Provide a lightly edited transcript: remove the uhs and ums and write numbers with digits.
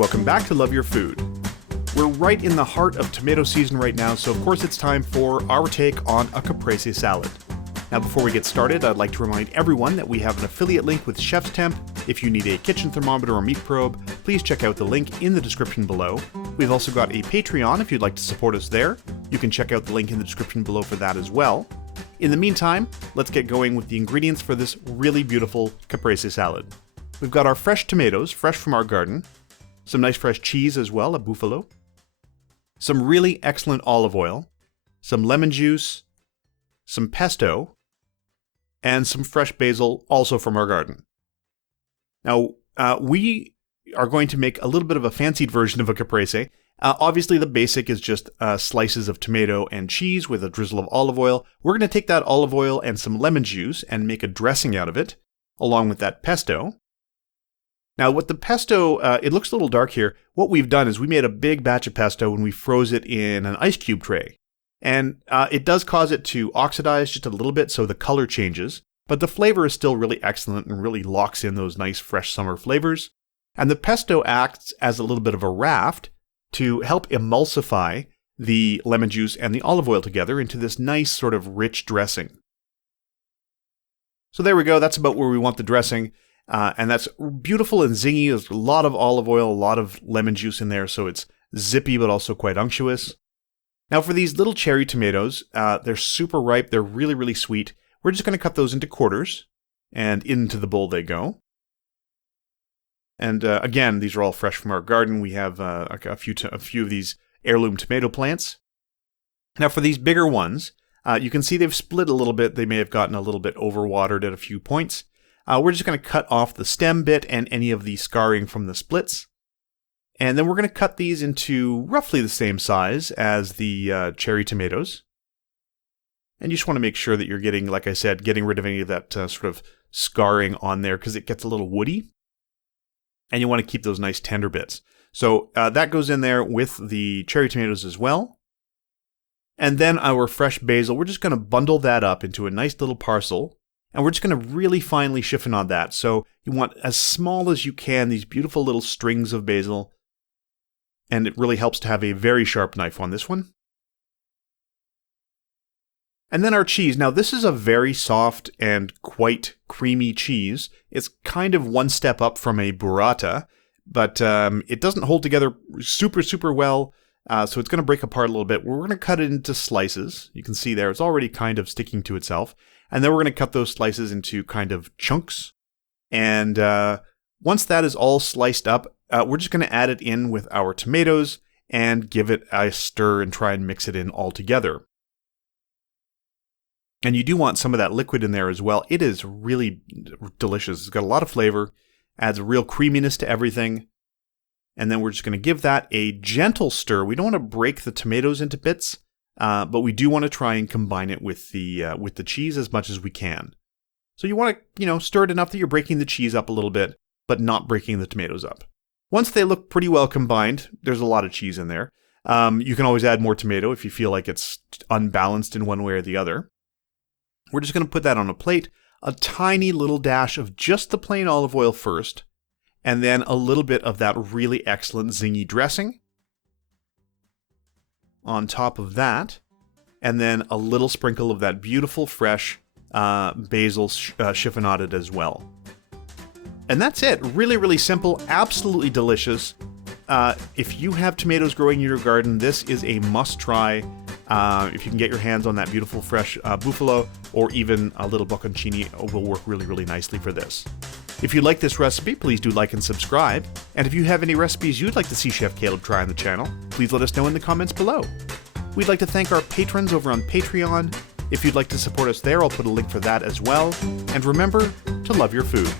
welcome back to Love Your Food. We're right in the heart of tomato season right now, so of course it's time for our take on a caprese salad. Now before we get started, I'd like to remind everyone that we have an affiliate link with Chef's Temp. If you need a kitchen thermometer or meat probe, please check out the link in the description below. We've also got a Patreon if you'd like to support us there. You can check out the link in the description below for that as well. In the meantime, let's get going with the ingredients for this really beautiful caprese salad. We've got our fresh tomatoes, fresh from our garden, some nice fresh cheese as well, a buffalo, some really excellent olive oil, some lemon juice, some pesto, and some fresh basil, also from our garden. Now, we are going to make a little bit of a fancied version of a caprese. Obviously, the basic is just slices of tomato and cheese with a drizzle of olive oil. We're going to take that olive oil and some lemon juice and make a dressing out of it, along with that pesto. Now, with the pesto, it looks a little dark here. What we've done is we made a big batch of pesto and we froze it in an ice cube tray. And it does cause it to oxidize just a little bit, so the color changes. But the flavor is still really excellent and really locks in those nice fresh summer flavors. And the pesto acts as a little bit of a raft to help emulsify the lemon juice and the olive oil together into this nice sort of rich dressing. So there we go. That's about where we want the dressing. And that's beautiful and zingy. There's a lot of olive oil, a lot of lemon juice in there, so it's zippy but also quite unctuous. Now for these little cherry tomatoes, they're super ripe. They're really, really sweet. We're just going to cut those into quarters, and into the bowl they go. And again, these are all fresh from our garden. We have a few of these heirloom tomato plants. Now for these bigger ones, you can see they've split a little bit. They may have gotten a little bit overwatered at a few points. We're just going to cut off the stem bit and any of the scarring from the splits. And then we're going to cut these into roughly the same size as the cherry tomatoes. And you just want to make sure that you're getting, like I said, getting rid of any of that sort of scarring on there because it gets a little woody. And you want to keep those nice tender bits. So that goes in there with the cherry tomatoes as well. And then our fresh basil, we're just going to bundle that up into a nice little parcel. And we're just going to really finely chiffonade that. So you want as small as you can, these beautiful little strings of basil. And it really helps to have a very sharp knife on this one. And then our cheese. Now this is a very soft and quite creamy cheese. It's kind of one step up from a burrata, but it doesn't hold together super, super well. So it's going to break apart a little bit. We're going to cut it into slices. You can see there, it's already kind of sticking to itself. And then we're going to cut those slices into kind of chunks. And once that is all sliced up, we're just going to add it in with our tomatoes and give it a stir and try and mix it in all together. And you do want some of that liquid in there as well. It is really delicious. It's got a lot of flavor, adds a real creaminess to everything. And then we're just going to give that a gentle stir. We don't want to break the tomatoes into bits. But we do want to try and combine it with the cheese as much as we can. So you want to, stir it enough that you're breaking the cheese up a little bit, but not breaking the tomatoes up. Once they look pretty well combined, there's a lot of cheese in there. You can always add more tomato if you feel like it's unbalanced in one way or the other. We're just going to put that on a plate, a tiny little dash of just the plain olive oil first, and then a little bit of that really excellent zingy dressing on top of that, and then a little sprinkle of that beautiful fresh basil chiffonaded as well. And that's it. Really, really simple, absolutely delicious. If you have tomatoes growing in your garden, this is a must-try. If you can get your hands on that beautiful fresh buffalo, or even a little bocconcini, it will work really, really nicely for this. If you like this recipe, please do like and subscribe. And if you have any recipes you'd like to see Chef Caleb try on the channel, please let us know in the comments below. We'd like to thank our patrons over on Patreon. If you'd like to support us there, I'll put a link for that as well. And remember to love your food.